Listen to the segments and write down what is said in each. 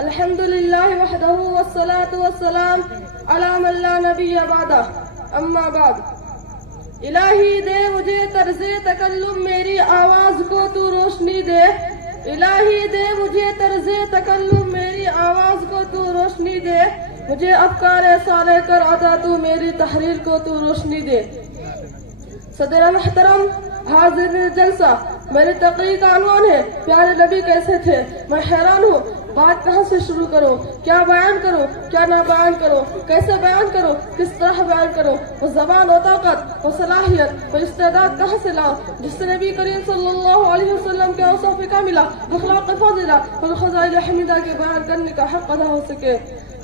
الحمد لله وحده والصلاة والسلام على من لا نبی بعدہ اما بعد۔ الہی دے مجھے طرز تکلم میری آواز کو تو روشنی دے، الہی دے مجھے طرز تکلم میری آواز کو تو روشنی دے، مجھے افکار صالح کر عطا تو میری تحریر کو تو روشنی دے۔ صدر محترم، حاضر جلسہ، میری تقریر کا عنوان ہے پیارے نبی کیسے تھے۔ میں حیران ہوں بات کہاں سے شروع کروں، کیا بیان کروں، کیا نہ بیان کروں، کیسے بیان کروں، کس طرح بیان کروں۔ وہ زبان و طاقت و صلاحیت و استعداد کہاں سے لاؤں جس سے نبی کریم صلی اللہ علیہ وسلم کے اوصاف کاملہ، اخلاق فاضلہ اور خزائل حمیدہ کے بیان کرنے کا حق ادا ہو سکے۔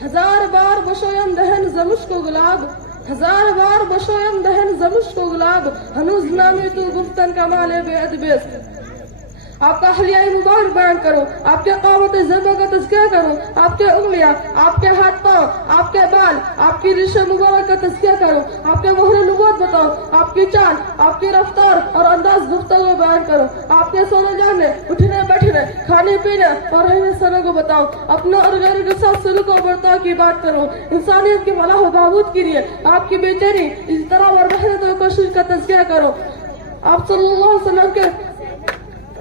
ہزار بار بشویم دہن زمش کو گلاب، ہزار بار بشویم دہن زمش کو گلاب، ہنوز نامی تو گفتن کمال بے ادبیست۔ آپ کا حلیہ مبارک بیان کرو، آپ کے قامت ضربہ کا تذکیہ کرو، آپ کے انگلیاں، آپ کے ہاتھ پاؤں، آپ کے بال، آپ کی ریش مبارک کا تذکیہ کرو، آپ کے مہر نبوت بتاؤ، آپ کی چال، آپ کی رفتار اور انداز گفتگو بیان کرو، آپ کے سونے جانے، اٹھنے بیٹھنے، کھانے پینے اور رہنے سہنے کو بتاؤ، اپنا اور غیر کے ساتھ سلوک و برتاؤ کی بات کرو، انسانیت کی فلاح و بہبود کے لیے آپ کی بے چینی، اضطراب اور محنت و کوشش کا تذکیہ کرو۔ آپ صلی اللہ علیہ وسلم کے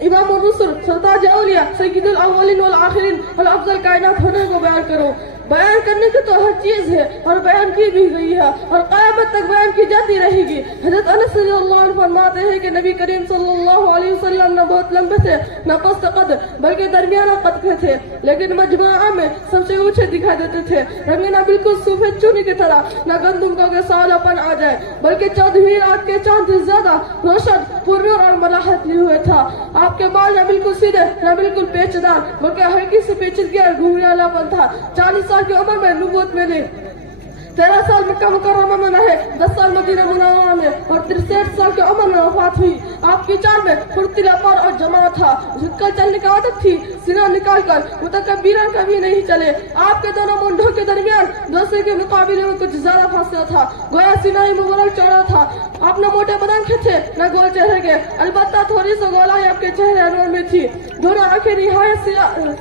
امام الرسل، سرتاج اولیاء، سید الاولین والآخرین اور افضل کائنات ہونے کو بیان کرو۔ بیان کرنے کی تو ہر چیز ہے اور بیان کی بھی گئی ہے اور قیامت تک بیان کی جاتی رہے گی۔ حضرت انس رضی اللہ عنہ فرماتے ہیں کہ نبی کریم صلی اللہ علیہ وسلم نہ بہت لمبے تھے نہ پست قد بلکہ درمیانہ قد کے تھے، لیکن مجموعہ میں سب سے اونچے دکھائی دیتے تھے، رنگ نہ بالکل سفید چونے کی طرح نہ گندم کا سوالہ پن آ جائے، بلکہ 14ویں رات کے چاند سے زیادہ روشن، پرنور اور ملاحت لیے ہوئے تھا۔ آپ کے بال نہ بالکل سیدھے نہ بالکل پیچدار بلکہ ہلکی سے پیچیدگی اور گھنگھریالا پن تھا۔ 40 سال کی عمر میں نبوت ملی، 13 سال مکہ مکرمہ میں رہے، 10 سال مدینہ منورہ میں اور 63 سال کی عمر میں وفات ہوئی۔ آپ کی چال میں پھرتیلا پر اور جمع تھا، جھک کر چلنے کی عادت تھی، سینہ نکال کر متکبران کبھی نہیں چلے۔ آپ کے دونوں منڈوں کے درمیان دوسرے کے مقابلے میں کچھ زیادہ فاصلہ تھا، گویا سینہ مبارک چوڑا تھا۔ آپ نہ موٹے بدن کے تھے نہ گول چہرے کے، البتہ تھوڑی سی گولائی آپ کے چہرے انور میں تھی۔ دونوں آنکھیں نہایت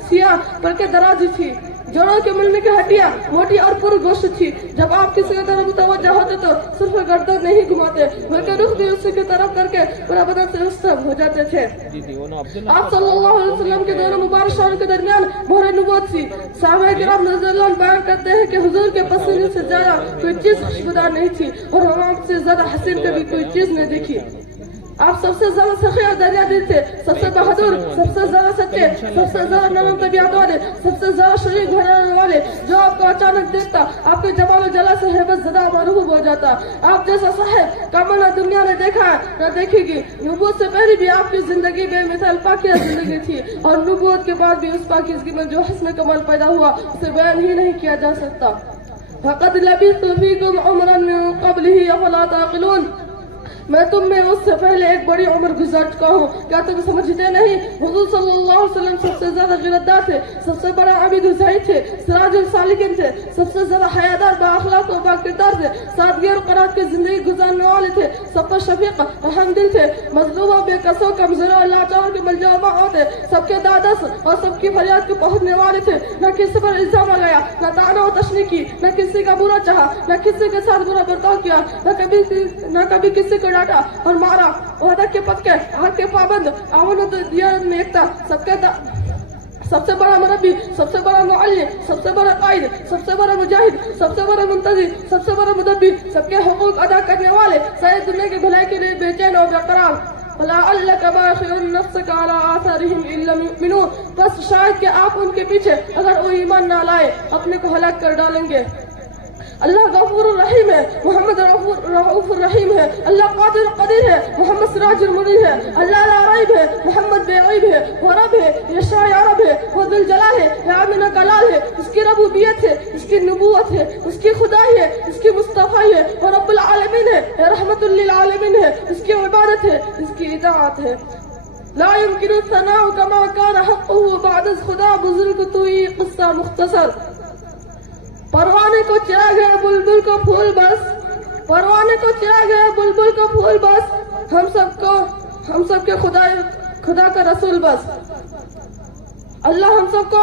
سیاہ بلکہ درازی تھی، جوڑوں کے ملنے کی ہڈیاں موٹی اور پر گوشت تھی۔ جب آپ کسی کی طرف متوجہ ہوتے تو صرف گردن نہیں گھماتے بلکہ رخ بھی اسی کی طرف کر کے پورا بدن سے مستب ہو جاتے تھے۔ آپ صلی اللہ علیہ وسلم کے دونوں مبارک شان کے درمیان مہر نبوت تھی۔ صحابہ کرام رضی اللہ عنہ بیان کرتے ہیں کہ حضور کے پسینے سے زیادہ کوئی چیز خوشبودار نہیں تھی اور ہم سے زیادہ حسین کبھی کوئی چیز نہیں دیکھی۔ آپ سب سے زیادہ سخی اور دریا دل تھے، سب سے بہادر، سب سے زیادہ سچے، سب سے زیادہ نرم طبیعت والے، سب سے زیادہ شریک گھرانے والے۔ جو آپ کو اچانک دیکھتا آپ کے جمال و جلال سے ہیبت زدہ مرعوب ہو جاتا۔ آپ جیسا صاحب کامل نہ دنیا نے دیکھا ہے نہ دیکھے گی۔ نبوت سے پہلے بھی آپ کی زندگی بے مثال پاکیزہ زندگی تھی اور نبوت کے بعد بھی اس پاکیزگی میں جو حسن کمال پیدا ہوا اسے بیان ہی نہیں کیا جا سکتا۔ فَقَدْ لَبِثْتُ فِيكُمْ عُمْرًا مِّن قَبْلِهِ أَفَلَا تَعْقِلُونَ۔ میں تم میں اس سے پہلے ایک بڑی عمر گزر چکا ہوں، کیا تم سمجھتے نہیں؟ حضور صلی اللہ علیہ وسلم سب سے زیادہ غیرتدار تھے، سب سے بڑا عابد و زاہد تھے، سراج السالکین تھے، سب سے زیادہ حیادار، با اخلاق و با کردار تھے، سادگی اور قناعت کی زندگی گزارنے والے تھے، سب پر شفیق رحم دل تھے، مظلوم و بے کسوں کمزوروں اور لاچاروں کے ملجا ماں تھے، سب کے دادس اور سب کی فریاد کو پہنچنے والے تھے۔ نہ کسی پر الزام لگایا، نہ طعنہ و تشنیع کی، نہ کسی کا برا چاہا، نہ کسی کے ساتھ برا برتاؤ کیا، نہ کبھی کسی کو ڈانٹا اور مارا۔ وحدت کے پتکے، حق کے پابند، امن و دیانت میں ایکتا، سب سے بڑا مربی، سب سے بڑا معلم، سب سے بڑا قائد، سب سے بڑا مجاہد، سب سے بڑا منتظر، سب سے بڑا مدبر، سب کے حقوق ادا کرنے والے، ساری دنیا کی بھلائی کے لیے بے چین اور بے قرار۔ وَلَعَلَّكَ بَاخِعٌ نَفْسَكَ عَلَىٰ آثَارِهِمْ إِن لَّمْ يُؤْمِنُوا، بس شاید کہ آپ ان کے پیچھے اگر وہ ایمان نہ لائے اپنے کو ہلاک کر ڈالیں گے۔ اللہ غفور الرحیم ہے، محمد رؤوف الرحیم ہے، اللہ قادر قدیر ہے، محمد سراج المنیر ہے، اللہ لا ریب ہے، محمد بے عیب ہے، وہ رب ہے، یشاء یا رب ہے، وہ ذو الجلال ہے، یا امین کلال ہے، اس کی ربوبیت ہے، اس کی نبوت ہے، اس کی خدائی ہے، اس کی مصطفی ہے، وہ رب العالمین ہے، رحمت للعالمین ہے، اس کی عبادت ہے، اس کی اطاعت ہے۔ لا يمكن الثناء كما كان حقه بعد خدا بزرگ تو یہ قصہ مختصر۔ پروانے کو چرا گیا بلبل کو پھول بس، پروانے کو چرا گیا بلبل کو پھول بس، ہم سب کے خدا کا رسول بس۔ اللہ ہم سب کو